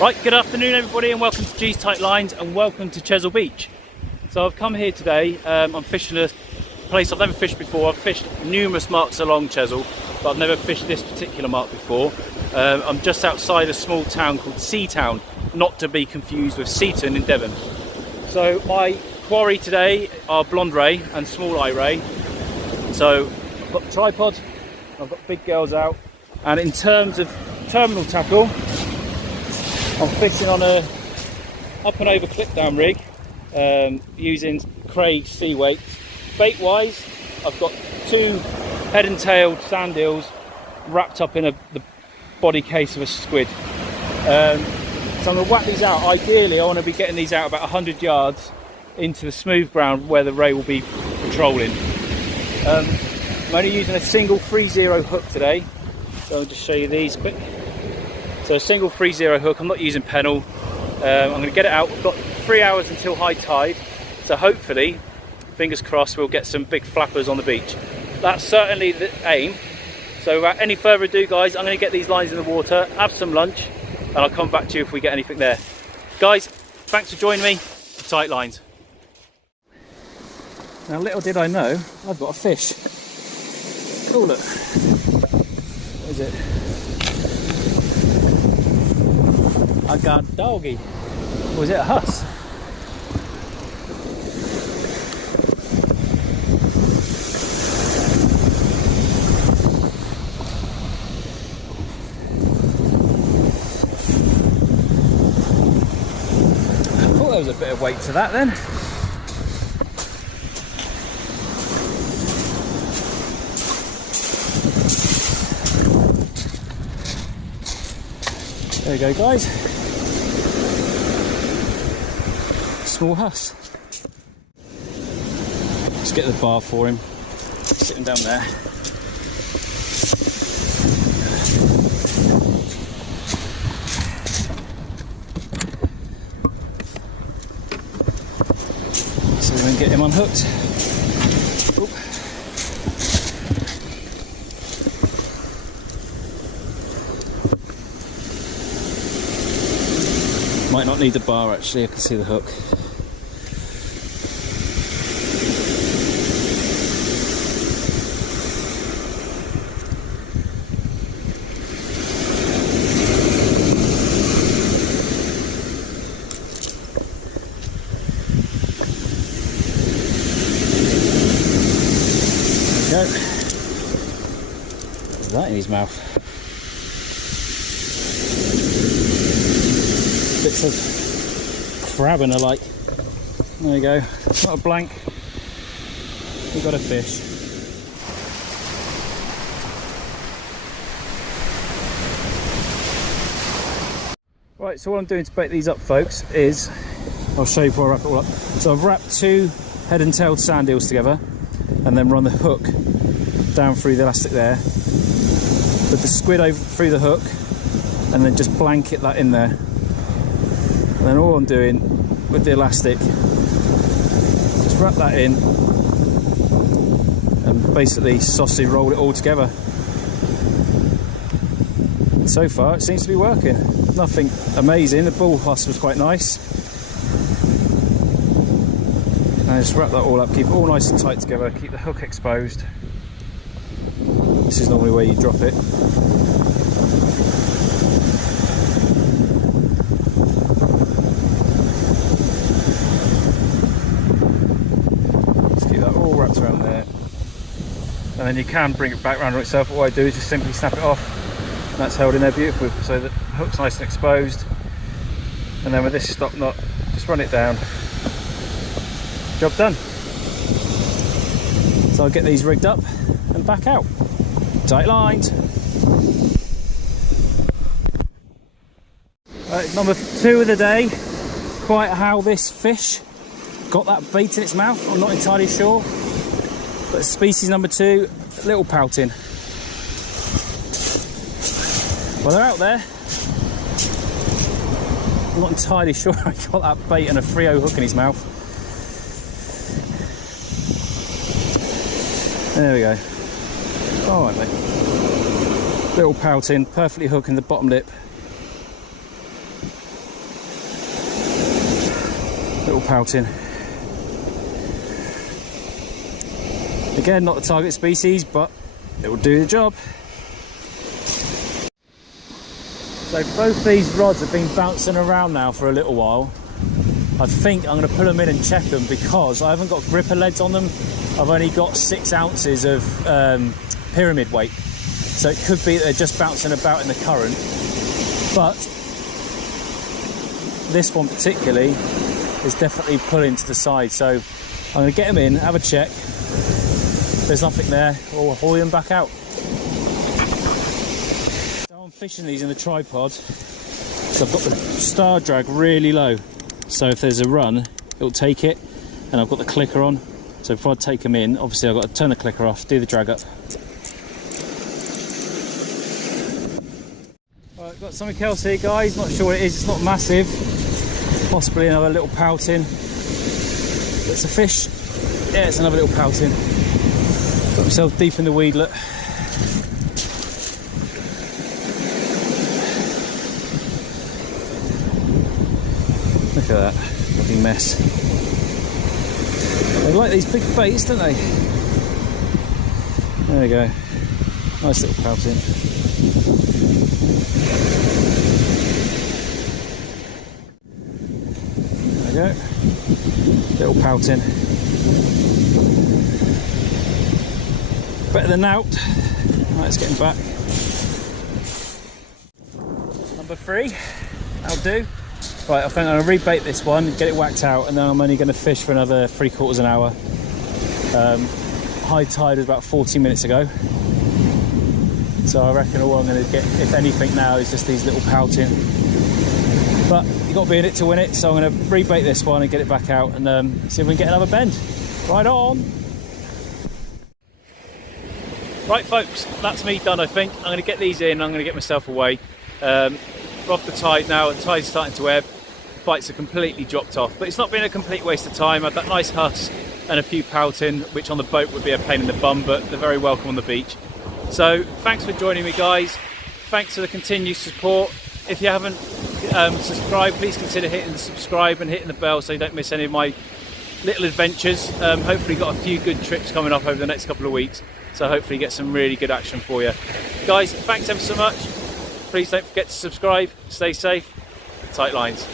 Right, good afternoon everybody and welcome to G's Tite Lines and welcome to Chesil Beach. So I've come here today, I'm fishing a place I've never fished before. I've fished numerous marks along Chesil, but I've never fished this particular mark before. I'm just outside a small town called Seatown, not to be confused with Seaton in Devon. So my quarry today are blonde ray and small eye ray. So I've got the tripod, I've got big girls out, and in terms of terminal tackle, I'm fishing on a up and over clip down rig using Craig sea weights. Bait wise, I've got two head and tailed sand eels wrapped up in the body case of a squid. So I'm going to whack these out. Ideally I want to be getting these out about 100 yards into the smooth ground where the ray will be patrolling. I'm only using a single 3-0 hook today, so I'll just show you these quick. So a single 3-0 hook, I'm not using pennel. I'm going to get it out. We've got 3 hours until high tide, so hopefully, fingers crossed, we'll get some big flappers on the beach. That's certainly the aim. So without any further ado guys, I'm going to get these lines in the water, have some lunch, and I'll come back to you if we get anything there. Guys, thanks for joining me for Tite Lines. Now little did I know, I've got a fish. Oh look, what is it? I got a doggy. Was it a huss? I thought there was a bit of weight to that then. There you go guys. Small huss. Let's get the bar for him. Sit him down there. So we can get him unhooked. Oop. Might not need the bar actually, I can see the hook. There we go. What's that in his mouth? Bits of crab and the like. There you go. It's not a blank. We've got a fish. Right, so what I'm doing to bait these up, folks, is I'll show you before I wrap it all up. So I've wrapped two head and tailed sand eels together and then run the hook down through the elastic there. Put the squid over through the hook and then just blanket that in there. And then all I'm doing with the elastic, just wrap that in and basically sausage roll it all together. And so far it seems to be working. Nothing amazing. The Bull Huss was quite nice. And just wrap that all up, keep it all nice and tight together, keep the hook exposed. This is normally where you drop it. Wrapped around there, and then you can bring it back around on itself. What I do is just simply snap it off, and that's held in there beautifully, so the hook's nice and exposed. And then with this stop knot, just run it down. Job done. So I'll get these rigged up and back out. Tight lines. Right, number 2 of the day. Quite how this fish got that bait in its mouth, I'm not entirely sure. But species number 2, a little pouting. Well, they're out there. I'm not entirely sure I got that bait and a 3-0 hook in his mouth. There we go. All right, mate. Little pouting, perfectly hooking the bottom lip. Little pouting. Again, not the target species, but it will do the job. So both these rods have been bouncing around now for a little while. I think I'm going to put them in and check them because I haven't got gripper leads on them. I've only got 6 ounces of pyramid weight. So it could be that they're just bouncing about in the current. But this one particularly is definitely pulling to the side. So I'm going to get them in, have a check. If there's nothing there, we'll haul them back out. So I'm fishing these in the tripod. So I've got the star drag really low. So if there's a run, it'll take it. And I've got the clicker on. So before I take them in, obviously I've got to turn the clicker off, do the drag up. Right, got something else here, guys. Not sure what it is, it's not massive. Possibly another little pouting. It's a fish. Yeah, it's another little pouting. Got myself deep in the weedlet. Look at that, bloody mess. They like these big baits, don't they? There we go. Nice little pouting. There we go. Little pouting. Better than out. Right, let's get him back. Number 3. That'll do. Right, I think I'm going to rebait this one, get it whacked out, and then I'm only going to fish for another 3/4 an hour. High tide was about 40 minutes ago. So I reckon all I'm going to get, if anything now, is just these little pouting. But you've got to be in it to win it, so I'm going to rebait this one and get it back out and see if we can get another bend. Right on! Right folks, that's me done I think. I'm going to get these in, I'm going to get myself away. We're off the tide now, the tide's starting to ebb. Bites are completely dropped off, but it's not been a complete waste of time. I've had that nice huss and a few pouting, which on the boat would be a pain in the bum, but they're very welcome on the beach. So thanks for joining me, guys. Thanks for the continued support. If you haven't subscribed, please consider hitting the subscribe and hitting the bell so you don't miss any of my little adventures. Hopefully got a few good trips coming up over the next couple of weeks, so hopefully get some really good action for you. Guys, thanks ever so much. Please don't forget to subscribe. Stay safe. Tight lines.